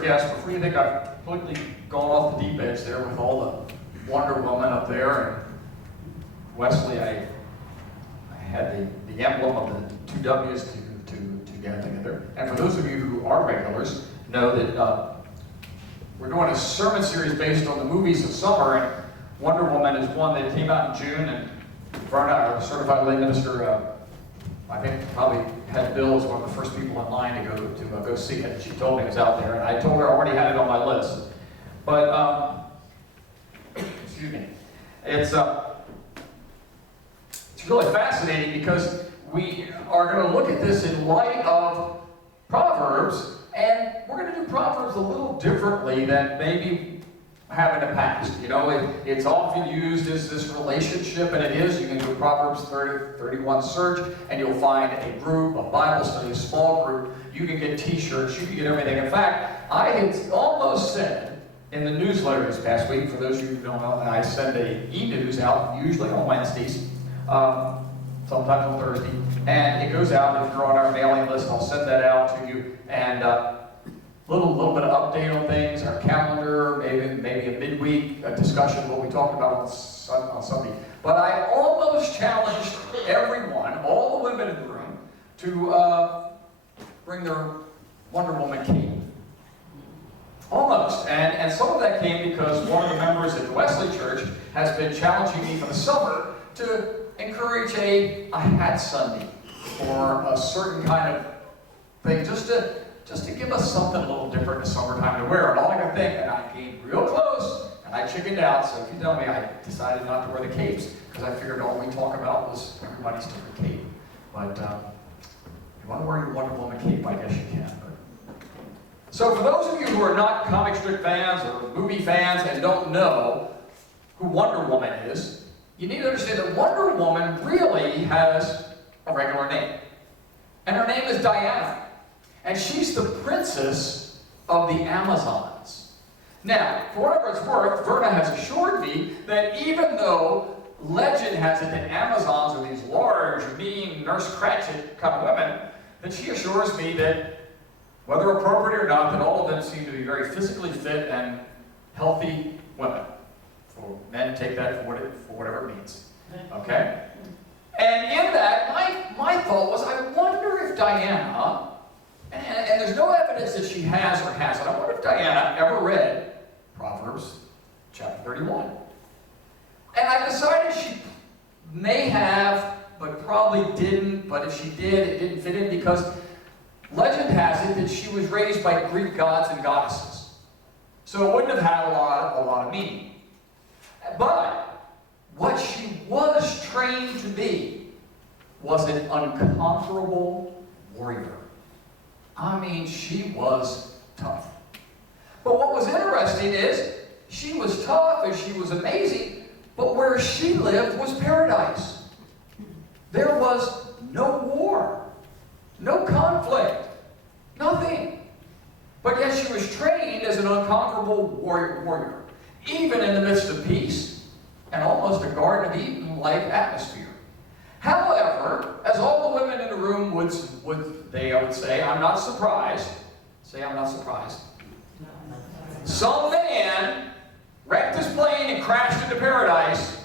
for guests, before you think I've completely gone off the deep edge there with all the Wonder Woman up there, and Wesley, I had the emblem of the two W's to get together. And for those of you who are regulars, know that we're doing a sermon series based on the movies of summer, and Wonder Woman is one that came out in June, and Verna, our certified lay minister, I think probably had Bill as one of the first people in line to go see it. She told me it was out there, and I told her I already had it on my list. But, excuse me, it's really fascinating because we are going to look at this in light of Proverbs, and we're going to do Proverbs a little differently than maybe have in the past. You know, it's often used as this relationship, and it is. You can do Proverbs 30, 31 search, and you'll find a group, a Bible study, a small group. You can get t-shirts, you can get everything. In fact, I had almost said in the newsletter this past week, for those of you who don't know, I send a e-news out, usually on Wednesdays, sometimes on Thursday, and it goes out. If you're on our mailing list, I'll send that out to you, and little bit of update on things, our calendar, maybe a midweek discussion of what we talked about on Sunday. But I almost challenged everyone, all the women in the room, to bring their Wonder Woman cape. Almost. And some of that came because one of the members at the Wesley Church has been challenging me for the summer to encourage a hat Sunday or a certain kind of thing, just to give us something a little different in the summertime to wear. And all I could think, and I came real close, and I chickened out. So if you tell me, I decided not to wear the capes, because I figured all we talk about was everybody's different cape. But if you want to wear your Wonder Woman cape, I guess you can. So for those of you who are not comic strip fans or movie fans and don't know who Wonder Woman is, you need to understand that Wonder Woman really has a regular name. And her name is Diana. And she's the princess of the Amazons. Now, for whatever it's worth, Verna has assured me that even though legend has it that Amazons are these large, mean, Nurse Cratchit kind of women, that she assures me that, whether appropriate or not, that all of them seem to be very physically fit and healthy women. For men, take that for whatever it means. Okay? And in that, my thought was, I wonder if Diana, and there's no evidence that she has or hasn't, I wonder if Diana ever read Proverbs chapter 31. And I decided she may have, but probably didn't, but if she did, it didn't fit in because legend has it that she was raised by Greek gods and goddesses. So it wouldn't have had a lot of meaning. But what she was trained to be was an unconquerable warrior. I mean, she was tough. But what was interesting is she was tough and she was amazing, but where she lived was paradise. There was no war, no conflict, nothing. But yet she was trained as an unconquerable warrior, even in the midst of peace and almost a Garden of Eden-like atmosphere. However, as all the women in the room would say, I'm not surprised. Say, I'm not surprised. Some man wrecked his plane and crashed into paradise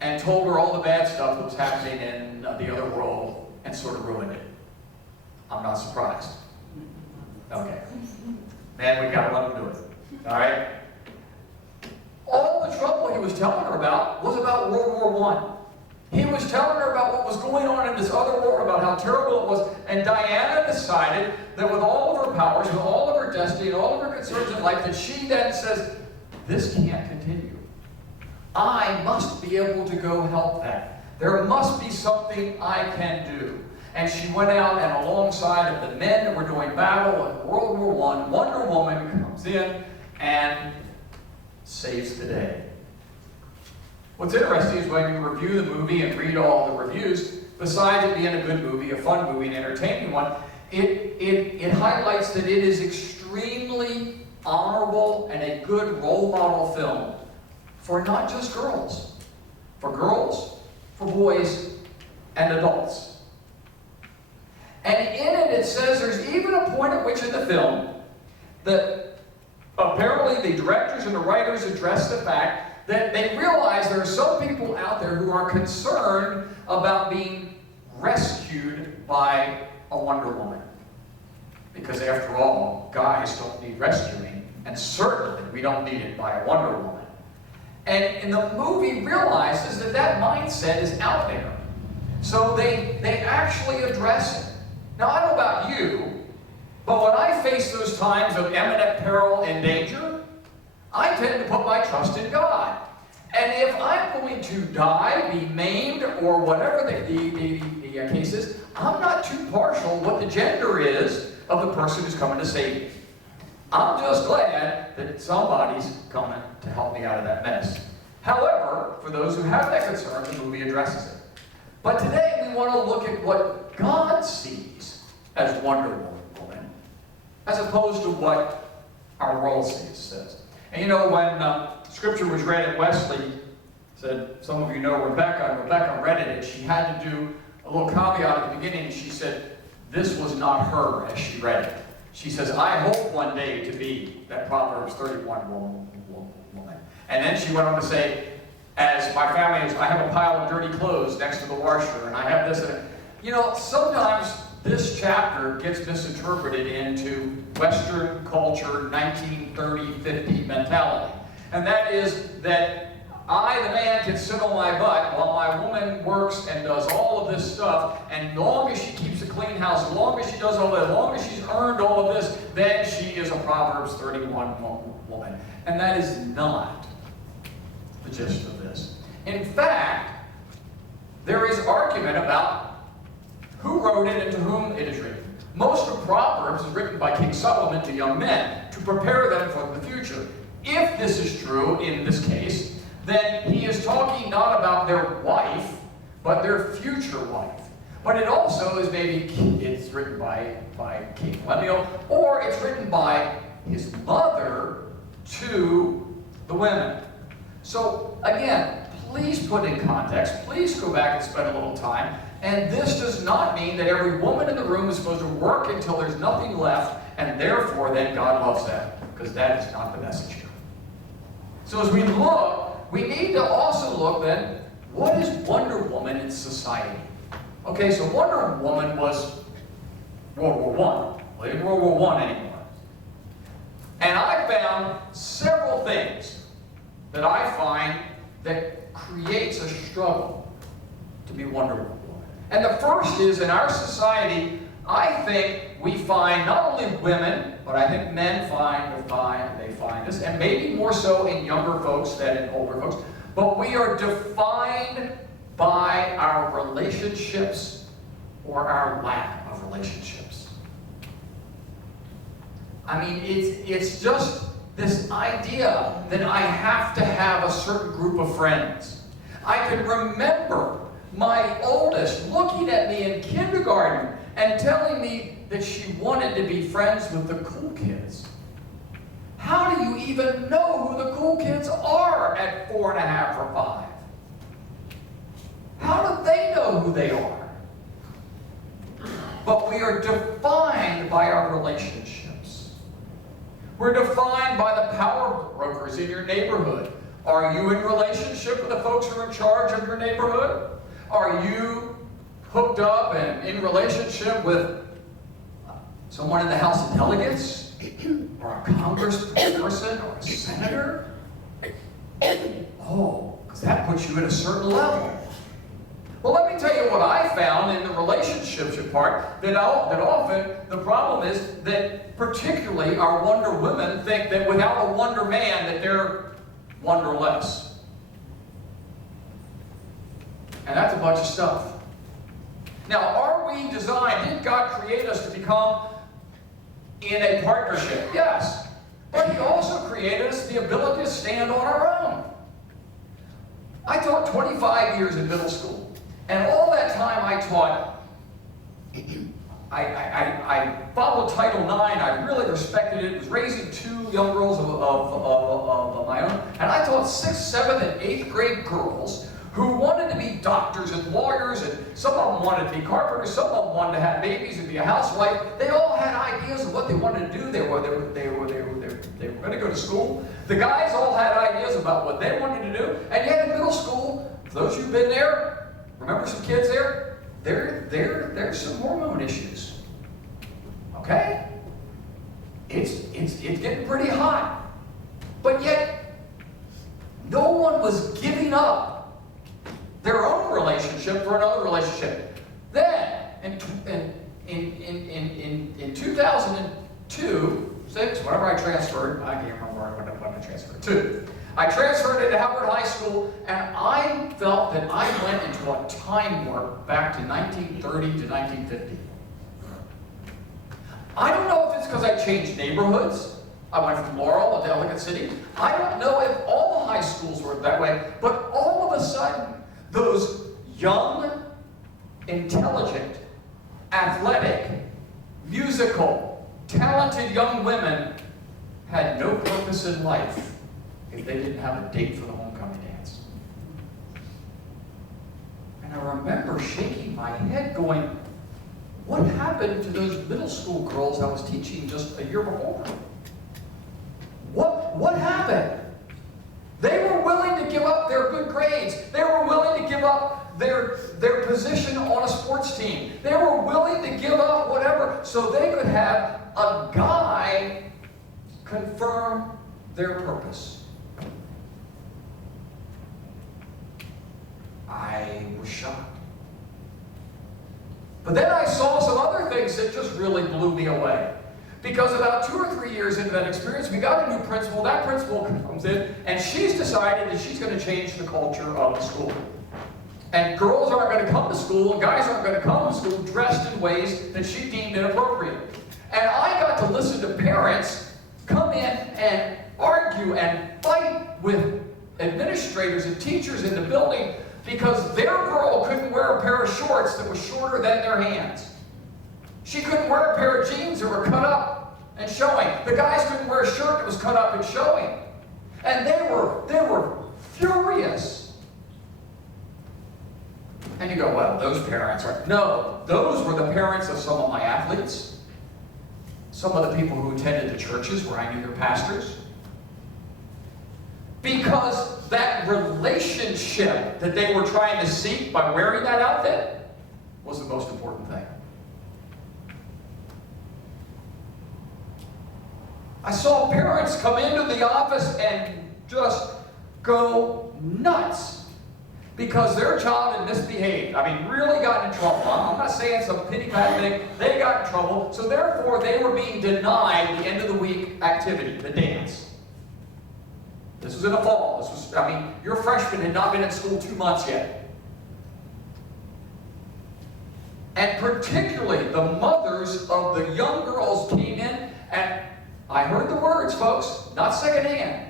and told her all the bad stuff that was happening in the other world and sort of ruined it. I'm not surprised. Okay. Man, we gotta let him do it. All right? All the trouble he was telling her about was about World War I. He was telling her about what was going on in this other world, about how terrible it was, and Diana decided that with all of her powers, with all of her destiny, and all of her concerns in life, that she then says, this can't continue. I must be able to go help that. There must be something I can do. And she went out, and alongside of the men that were doing battle in World War I, Wonder Woman comes in and saves the day. What's interesting is when you review the movie and read all the reviews, besides it being a good movie, a fun movie, an entertaining one, it highlights that it is extremely honorable and a good role model film for not just girls, for boys, and adults. And in it says there's even a point at which in the film that apparently the directors and the writers address the fact that they realize there are some people out there who are concerned about being rescued by a Wonder Woman. Because after all, guys don't need rescuing, and certainly we don't need it by a Wonder Woman. And the movie realizes that that mindset is out there. So they actually address it. Now, I don't know about you, but when I face those times of imminent peril and danger, I tend to put my trust in God. And if I'm going to die, be maimed, or whatever the case is, I'm not too partial what the gender is of the person who's coming to save me. I'm just glad that somebody's coming to help me out of that mess. However, for those who have that concern, the movie addresses it. But today we want to look at what God sees as Wonder Woman, as opposed to what our world says. And you know, when Scripture was read at Wesley, said, some of you know Rebecca read it, and she had to do a little caveat at the beginning. She said, this was not her as she read it. She says, I hope one day to be that Proverbs 31 woman. And then she went on to say, as my family is, I have a pile of dirty clothes next to the washer, and I have this and that. You know, sometimes this chapter gets misinterpreted into Western culture 1930, 50 mentality. And that is that I, the man, can sit on my butt while my woman works and does all of this stuff, and as long as she keeps a clean house, as long as she does all that, as long as she's earned all of this, then she is a Proverbs 31 woman. And that is not the gist of this. In fact, there is argument about who wrote it and to whom it is written. Most of Proverbs is written by King Solomon to young men to prepare them for the future. If this is true in this case, then he is talking not about their wife, but their future wife. But it also is maybe, it's written by King Lemuel, or it's written by his mother to the women. So again, please put in context, please go back and spend a little time. And this does not mean that every woman in the room is supposed to work until there's nothing left, and therefore then God loves them, because that is not the message here. So as we look, we need to also look then, what is Wonder Woman in society? Okay, so Wonder Woman was World War I. Well, it ain't World War I anymore. And I found several things that I find that creates a struggle to be Wonder Woman. And the first is, in our society, I think we find not only women, but I think men find this, and maybe more so in younger folks than in older folks, but we are defined by our relationships or our lack of relationships. I mean, it's just this idea that I have to have a certain group of friends. I can remember my oldest looking at me in kindergarten and telling me that she wanted to be friends with the cool kids. How do you even know who the cool kids are at 4 and a half or 5? How do they know who they are? But we are defined by our relationships. We're defined by the power brokers in your neighborhood. Are you in relationship with the folks who are in charge of your neighborhood? Are you hooked up and in relationship with someone in the House of Delegates? Or a congressperson? Or a senator? Oh, because that puts you at a certain level. Well, let me tell you what I found in the relationships part, that often the problem is that particularly our Wonder Women think that without a Wonder Man that they're wonderless. And that's a bunch of stuff. Now, are we designed, did God create us to become in a partnership? Yes. But He also created us the ability to stand on our own. I taught 25 years in middle school. And all that time I taught, I followed Title IX. I really respected it. It was raising 2 young girls of my own. And I taught 6th, 7th, and 8th grade girls who wanted to be doctors and lawyers, and some of them wanted to be carpenters, some of them wanted to have babies and be a housewife. They all had ideas of what they wanted to do. They were going to go to school. The guys all had ideas about what they wanted to do. And yet in middle school, for those who've been there, remember some kids there? There's some hormone issues. Okay? It's getting pretty hot. But yet, no one was giving up their own relationship for another relationship. Then, in 2002, 6, whenever I transferred, I can't remember when I transferred, 2. I transferred into Howard High School, and I felt that I went into a time warp back to 1930 to 1950. I don't know if it's because I changed neighborhoods. I went from Laurel to Ellicott City. I don't know if all high schools were that way, but all of a sudden, those young, intelligent, athletic, musical, talented young women had no purpose in life if they didn't have a date for the homecoming dance. And I remember shaking my head going, what happened to those middle school girls I was teaching just a year before? What happened? They were willing to give up their good grades. They were willing to give up their position on a sports team. They were willing to give up whatever so they could have a guy confirm their purpose. I was shocked. But then I saw some other things that just really blew me away. Because about 2 or 3 years into that experience, we got a new principal. That principal comes in, and she's decided that she's going to change the culture of the school. And girls aren't going to come to school, and guys aren't going to come to school dressed in ways that she deemed inappropriate. And I got to listen to parents come in and argue and fight with administrators and teachers in the building because their girl couldn't wear a pair of shorts that was shorter than their hands. She couldn't wear a pair of jeans that were cut up and showing. The guys couldn't wear a shirt that was cut up and showing. And they were furious. And you go, well, those parents are... No, those were the parents of some of my athletes. Some of the people who attended the churches where I knew their pastors. Because that relationship that they were trying to seek by wearing that outfit was the most important thing. I saw parents come into the office and just go nuts because their child had misbehaved. I mean, really got in trouble. I'm not saying some pity-pat thing. They got in trouble, so therefore they were being denied the end of the week activity, the dance. This was in the fall. Your freshman had not been in school 2 months yet. And particularly the mothers of the young girls came in, and I heard the words, folks, not secondhand.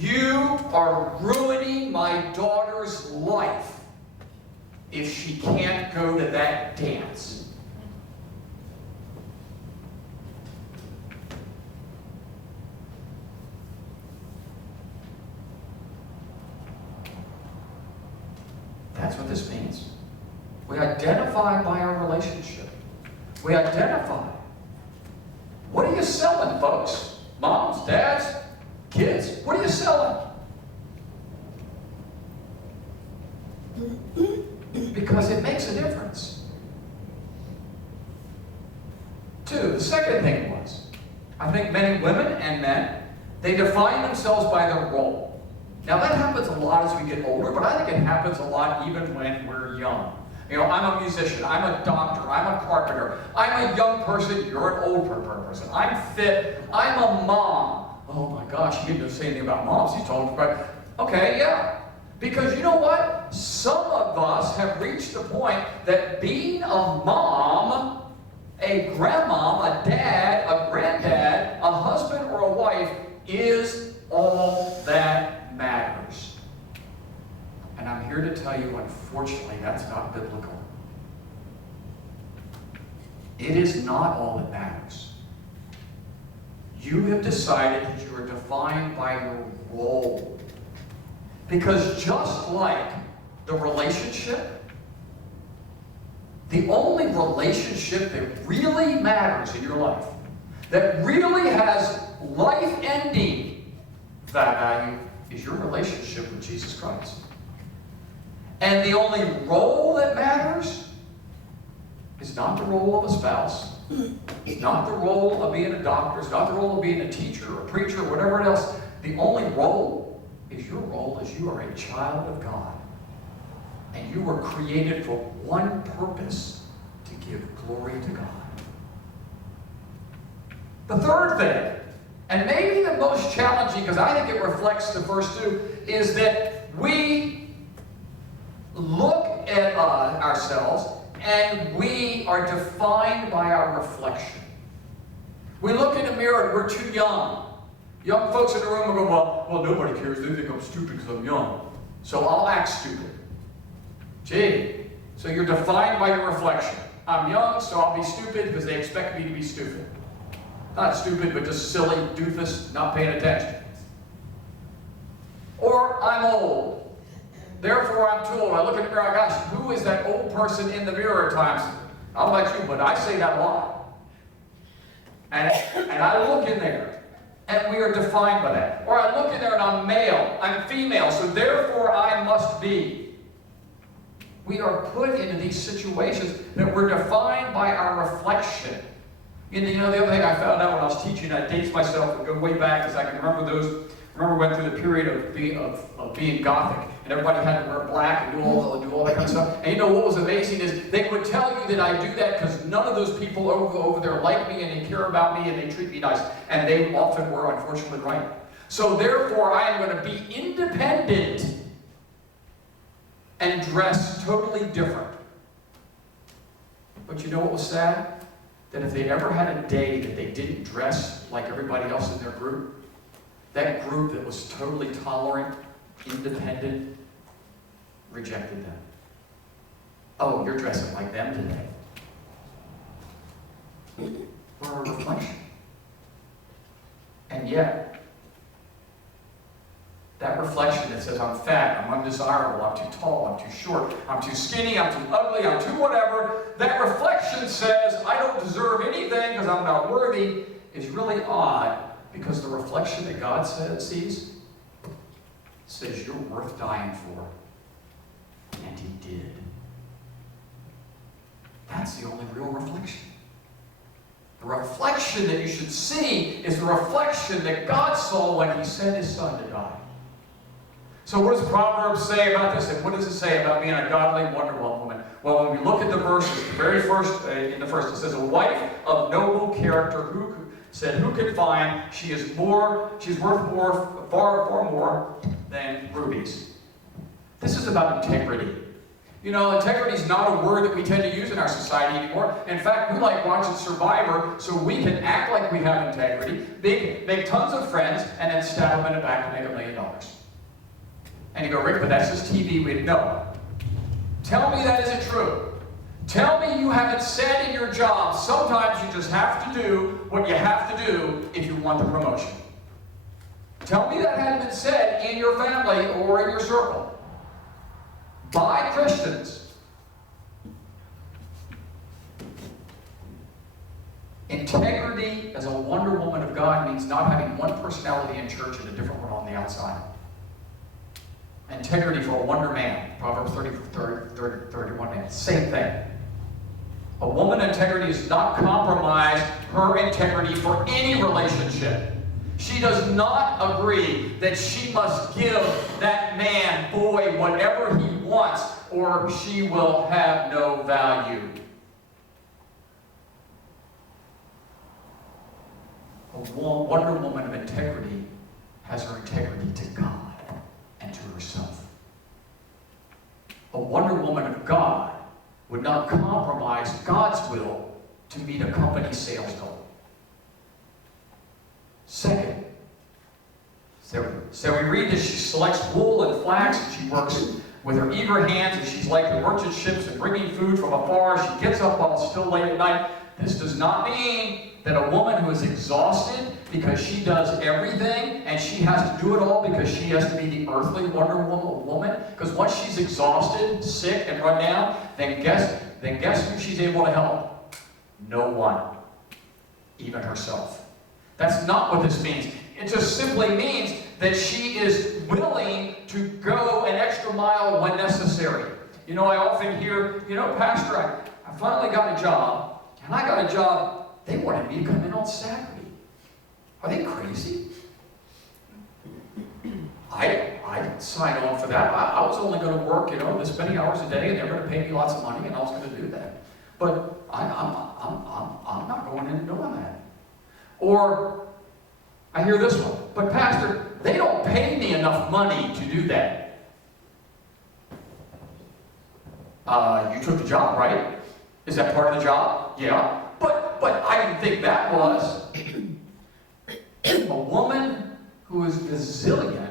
You are ruining my daughter's life if she can't go to that dance. That's what this means. We identify by our relationship. We identify. What are you selling, folks? Moms, dads, kids? What are you selling? Because it makes a difference. 2, the second thing was, I think many women and men, they define themselves by their role. Now that happens a lot as we get older, but I think it happens a lot even when we're young. You know, I'm a musician, I'm a doctor, I'm a carpenter, I'm a young person, you're an old person. I'm fit, I'm a mom. Oh my gosh, he didn't say anything about moms, he's talking about, okay, yeah. Because you know what? Some of us have reached the point that being a mom, a grandmom, a dad, a granddad, a husband or a wife is all that matters. And I'm here to tell you, unfortunately, that's not biblical. It is not all that matters. You have decided that you are defined by your role. Because just like the relationship, the only relationship that really matters in your life, that really has life-ending value, is your relationship with Jesus Christ. And the only role that matters is not the role of a spouse, it's not the role of being a doctor, it's not the role of being a teacher or a preacher or whatever else. The only role is your role as you are a child of God. And you were created for one purpose, to give glory to God. The third thing, and maybe the most challenging, because I think it reflects the first two, is that we look at ourselves and we are defined by our reflection. We look in the mirror and we're too young. Young folks in the room will go, well, nobody cares. They think I'm stupid because I'm young. So I'll act stupid. Gee, so you're defined by your reflection. I'm young, so I'll be stupid because they expect me to be stupid. Not stupid, but just silly, doofus, not paying attention. Or I'm old. Therefore, I'm too old. I look in the mirror, gosh, who is that old person in the mirror at times? I don't know about you, but I say that a lot. And I look in there, and we are defined by that. Or I look in there and I'm male, I'm female, so therefore I must be. We are put into these situations that we're defined by our reflection. And the other thing I found out when I was teaching, I dates myself and go way back because I can remember those. I remember we went through the period of being Gothic, and everybody had to wear black and do all that kind of stuff. And you know what was amazing is they would tell you that I do that because none of those people over there like me and they care about me and they treat me nice. And they often were, unfortunately, right. So therefore, I am going to be independent and dress totally different. But you know what was sad? That if they ever had a day that they didn't dress like everybody else in their group, that group that was totally tolerant, independent, rejected them. Oh, you're dressing like them today. We're a reflection. And yet, that reflection that says I'm fat, I'm undesirable, I'm too tall, I'm too short, I'm too skinny, I'm too ugly, I'm too whatever, that reflection says I don't deserve anything because I'm not worthy, is really odd, because the reflection that God sees says you're worth dying for. And He did. That's the only real reflection. The reflection that you should see is the reflection that God saw when He sent His Son to die. So what does Proverbs say about this? And what does it say about being a godly, wonderful woman? Well, when we look at the verses, the very first, in the first, it says, a wife of noble character, who can find? She's worth far more than rubies. This is about integrity. You know, integrity is not a word that we tend to use in our society anymore. In fact, we like watching Survivor so we can act like we have integrity, make tons of friends, and then stab them in the back and make $1 million. And you go, Rick, but that's just TV. No. Tell me that isn't true. Tell me you haven't said in your job, sometimes you just have to do what you have to do if you want the promotion. Tell me that hasn't been said in your family or in your circle by Christians. Integrity as a wonder woman of God means not having one personality in church and a different one on the outside. Integrity for a wonder man, Proverbs 31 man, same thing. A woman's integrity does not compromise her integrity for any relationship. She does not agree that she must give that man, boy, whatever he wants, or she will have no value. A wonder woman of integrity has her integrity to God and to herself. A wonder woman of God would not compromise God's will to meet a company sales goal. Second, so we read that she selects wool and flax, and she works with her eager hands, and she's like the merchant ships and bringing food from afar. She gets up while it's still late at night. This does not mean that a woman who is exhausted because she does everything and she has to do it all because she has to be the earthly Wonder Woman? Because once she's exhausted, sick, and run down, then guess who she's able to help? No one. Even herself. That's not what this means. It just simply means that she is willing to go an extra mile when necessary. You know, I often hear, Pastor, I finally got a job, and I got a job, they wanted me to come in on Saturday. Are they crazy? I didn't sign on for that. I was only going to work, this many hours a day, and they're going to pay me lots of money, and I was going to do that. But I'm not going in and doing that. Or I hear this one, but Pastor, they don't pay me enough money to do that. You took the job, right? Is that part of the job? Yeah. But I didn't think that was. A woman who is resilient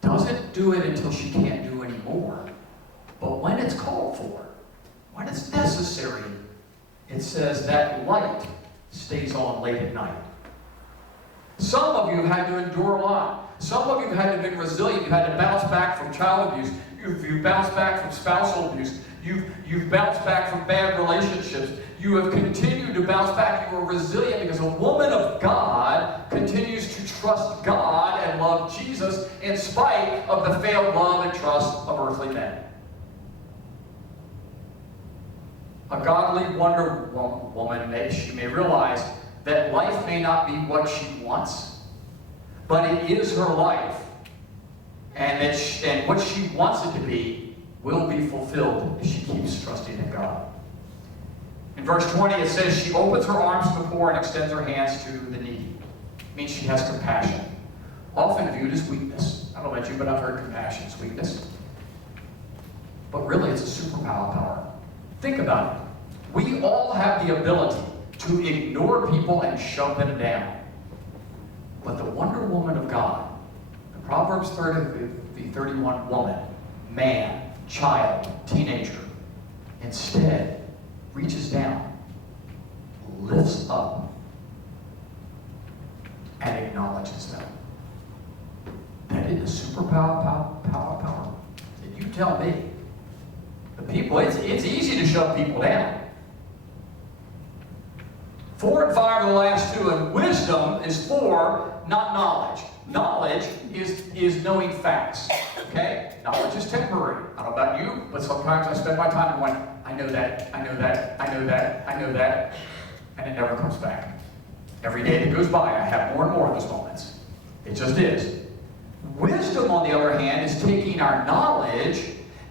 doesn't do it until she can't do anymore. But when it's called for, when it's necessary, it says that light stays on late at night. Some of you have had to endure a lot. Some of you have had to be resilient. You've had to bounce back from child abuse. You've bounced back from spousal abuse. You've bounced back from bad relationships. You have continued to bounce back. You are resilient because a woman of God continues to trust God and love Jesus in spite of the failed love and trust of earthly men. A godly Wonder Woman, she may realize that life may not be what she wants, but it is her life. And what she wants it to be will be fulfilled if she keeps trusting in God. In verse 20 it says, she opens her arms to the poor and extends her hands to the needy. It means she has compassion. Often viewed as weakness. I don't know about you, but I've heard compassion as weakness. But really it's a superpower. Think about it. We all have the ability to ignore people and shove them down. But the Wonder Woman of God, the Proverbs 31 woman, man, child, teenager, instead reaches down, lifts up, and acknowledges them. That is a superpower. That you tell me. The people, it's easy to shove people down. 4 and 5 are the last two, and wisdom is 4, not knowledge. Knowledge is knowing facts. Okay? Knowledge is temporary. I don't know about you, but sometimes I spend my time going, I know that, I know that, I know that, I know that, and it never comes back. Every day that goes by, I have more and more of those moments. It just is. Wisdom, on the other hand, is taking our knowledge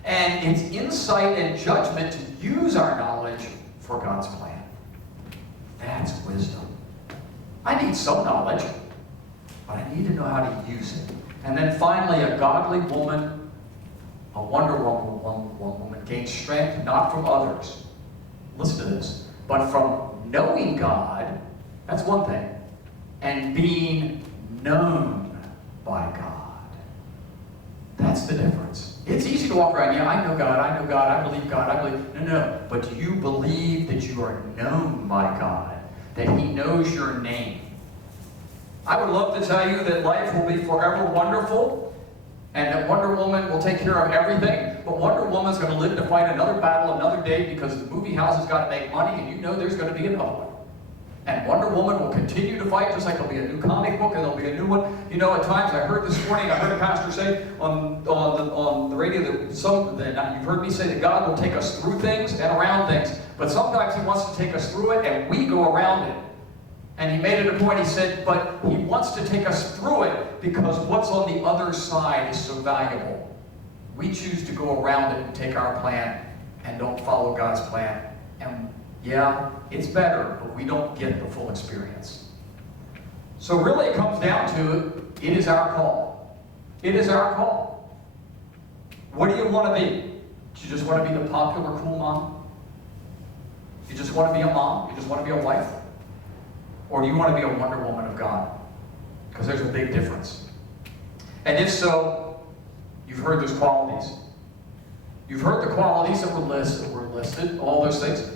and its insight and judgment to use our knowledge for God's plan. That's wisdom. I need some knowledge, but I need to know how to use it. And then finally, a godly woman, a Wonder Woman, gains strength not from others. Listen to this. But from knowing God, that's one thing, and being known by God. That's the difference. It's easy to walk around, yeah, I know God, I know God, I believe God, I believe. No. But do you believe that you are known by God? That He knows your name? I would love to tell you that life will be forever wonderful and that Wonder Woman will take care of everything, but Wonder Woman's going to live to fight another battle another day because the movie house has got to make money, and you know there's going to be another one. And Wonder Woman will continue to fight, just like there'll be a new comic book and there'll be a new one. You know, at times I heard this morning, I heard a pastor say on the radio that you've heard me say that God will take us through things and around things, but sometimes He wants to take us through it and we go around it. And He made it a point, He said, but He wants to take us through it because what's on the other side is so valuable. We choose to go around it and take our plan and don't follow God's plan. And yeah, it's better, but we don't get the full experience. So really it comes down to it is our call. It is our call. What do you want to be? Do you just want to be the popular cool mom? You just want to be a mom? You just want to be a wife? Or do you want to be a Wonder Woman of God? Because there's a big difference. And if so, you've heard those qualities. You've heard the qualities that were listed, all those things.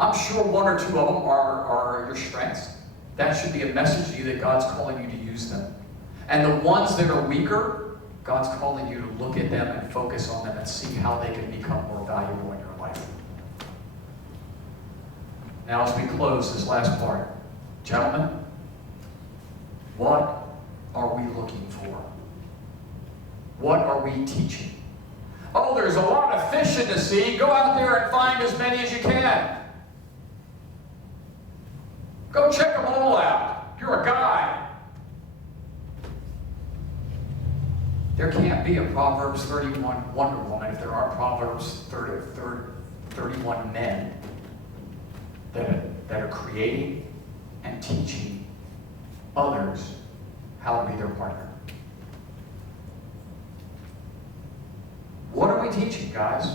I'm sure 1 or 2 of them are your strengths. that should be a message to you that God's calling you to use them. And the ones that are weaker, God's calling you to look at them and focus on them and see how they can become more valuable in your life. Now, as we close this last part, gentlemen, what are we looking for? What are we teaching? Oh, there's a lot of fish in the sea. Go out there and find as many as you can. Go check them all out. You're a guy. There can't be a Proverbs 31 Wonder Woman if there aren't Proverbs 31 men that are creating and teaching others how to be their partner. What are we teaching, guys?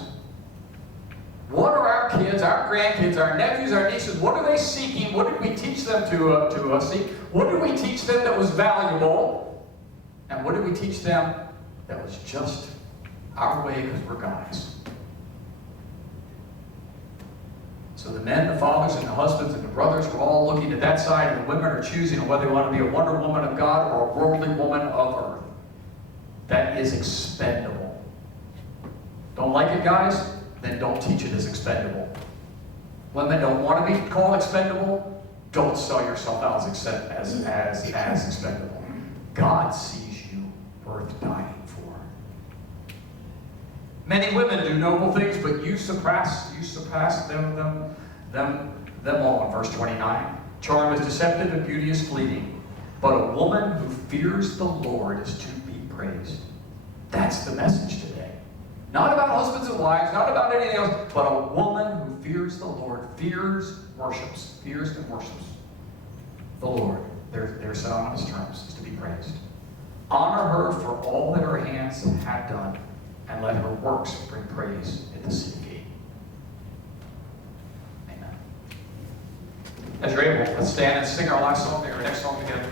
What are our kids, our grandkids, our nephews, our nieces, what are they seeking? What did we teach them to seek? What did we teach them that was valuable? And what did we teach them that was just our way because we're guys? So the men, the fathers, and the husbands, and the brothers are all looking at that side, and the women are choosing whether they want to be a wonder woman of God or a worldly woman of earth. That is expendable. Don't like it, guys? Then don't teach it as expendable. Women don't want to be called expendable? Don't sell yourself out as expendable. God sees you worth dying for. Many women do noble things, but you surpass them all. In verse 29, charm is deceptive and beauty is fleeting, but a woman who fears the Lord is to be praised. That's the message today. Not about husbands and wives, not about anything else, but a woman who fears the Lord, fears and worships the Lord. They're set on his terms, is to be praised. Honor her for all that her hands have done, and let her works bring praise at the city gate. Amen. As you're able, let's stand and sing our last song, our next song together.